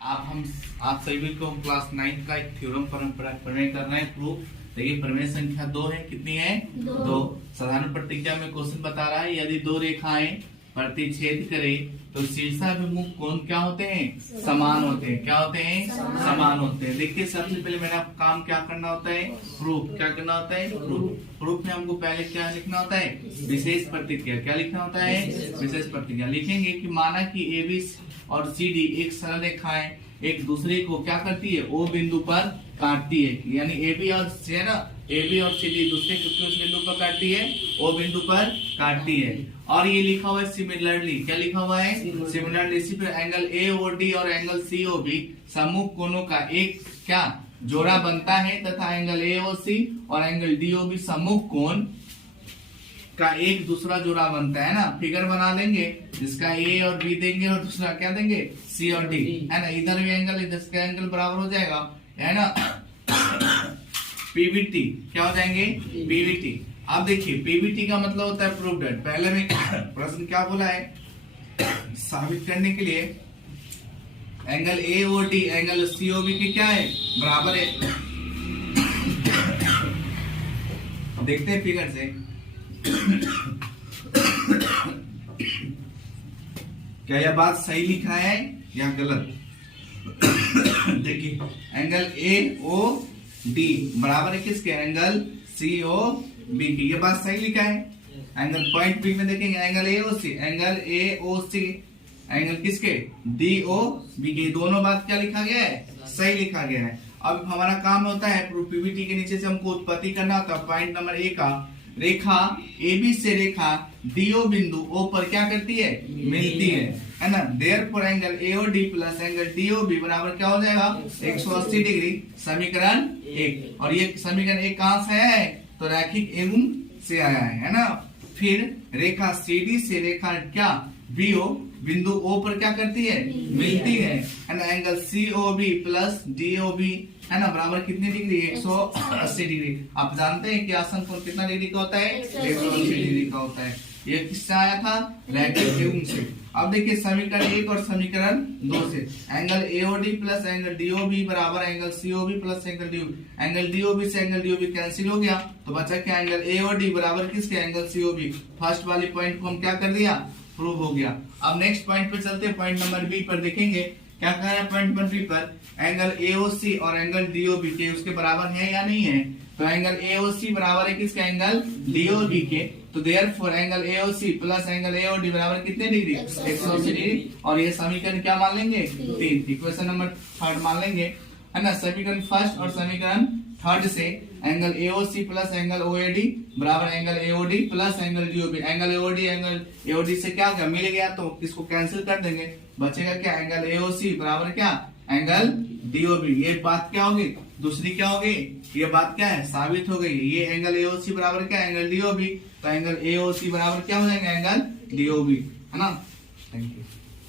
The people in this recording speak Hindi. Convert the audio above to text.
आप सभी को क्लास 9 का एक थ्योरम प्रमेय कर रहे हैं प्रूफ। देखिए प्रमेय संख्या 2 है, कितनी है? 2। साधारण प्रतिज्ञा में क्वेश्चन बता रहा है यदि दो रेखाएं प्रतिच्छेद करे तो शीर्षाभिमुख कोण क्या होते हैं? समान होते हैं। क्या होते हैं? समान होते हैं। देखिए सबसे पहले मैंने आपको काम क्या करना होता है? प्रूफ। क्या करना होता है? प्रूफ में हमको पहले क्या लिखना होता है? विशेष प्रतिज्ञा। क्या लिखना होता है? विशेष प्रतिज्ञा। लिखेंगे कि माना कि AB और CD एक सरल रेखाएं एक दूसरे को क्या करती है? O बिंदु पर काटती है। यानी AB और C है ना, AB और CD दूसरे को किस बिंदु पर काटती है? O बिंदु पर काटती है। और ये लिखा हुआ है सिमिलरली। क्या लिखा हुआ है? सिमिलरली। इसी पर एंगल AOD और एंगल COB सम्मुख कोणों का एक क्या जोड़ा बनता है तथा एंगल AOC और एंगल DOB सम्मुख कोण का एक दूसरा जोड़ा बनता है ना। फिगर बना लेंगे जिसका A और B देंगे और दूसरा क्या देंगे? C और D, है ना। इधर भी एंगल इधर का एंगल बराबर हो जाएगा, है ना। PVT क्या हो जाएंगे? PVT। अब देखिए PVT का मतलब होता है प्रूफ डेट। पहले में प्रश्न क्या बोला है? साबित करने के लिए एंगल AOD एंगल COB के क्या है? बराबर है। देखते हैं फिगर से क्या यह बात सही लिखा है या गलत? देखिए एंगल AOD बराबर है किसके? एंगल COB की। ये बात सही लिखा है। एंगल पॉइंट बी में देखेंगे एंगल AOC एंगल किसके? DOB के। दोनों बात क्या लिखा गया है? सही लिखा गया है। अब हमारा काम होता है PVT के नीचे से हमको उत्पत्ति करना होता है। पॉइंट नंबर A का रेखा AB से रेखा DO बिंदु O पर क्या करती है? मिलती है ना। Therefore angle AOD plus angle DOB बराबर क्या हो जाएगा? 180 डिग्री। समीकरण 1। और ये समीकरण 1 कहां से आया है? तो रैखिक एवं से आया है ना। फिर रेखा CD से रेखा क्या BO बिंदु O पर क्या करती है? मिलती है ना। एंगल COB प्लस DOB है ना बराबर कितनी डिग्री? 180 डिग्री। आप जानते हैं कि आसन कोण कितना डिग्री का होता है? 180 डिग्री का होता है। ये किससे आया था? रैखिक एवं से। अब देखिए समीकरण 1 और समीकरण 2 से angle AOD plus angle DOB बराबर angle COB plus angle DOB। Angle DOB से एंगल DOB कैंसिल हो गया तो बचा क्या? एंगल AOD बराबर किसके? Angle COB। फर्स्ट वाली पॉइंट को हम क्या कर दिया? प्रूव हो गया। अब नेक्स्ट पॉइंट पे चलते हैं। पॉइंट नंबर B पर देखेंगे क्या कह रहा है पॉइंट नंबर B पर? एंगल AOC और एंगल DOB के उसके बराबर है या नहीं है? तो एंगल AOC बराबर है किसके? एंगल DOB के। तो therefore angle AOC plus angle AOD बराबर कितने डिग्री? 180 डिग्री। और ये समीकरण क्या मान लेंगे? 3। इक्वेशन नंबर 3 मान लेंगे, है ना। समीकरण फर्स्ट और समीकरण 3 से angle AOC plus angle OAD बराबर angle AOD plus angle DOB। Angle AOD से क्या होगा? मिल गया तो इसको कैंसिल कर देंगे। बचेगा क्या? एंगल AOC बराबर क्या? Angle DOB। ये बात क्या होगी? दूसरी क्या होगी? ये बात क्या है? साबित हो गई। ये एंगल AOC बराबर क्या? Angle DOB। तो एंगल AOC बराबर क्या हो जाएगा? एंगल DOB, है ना। Thank you.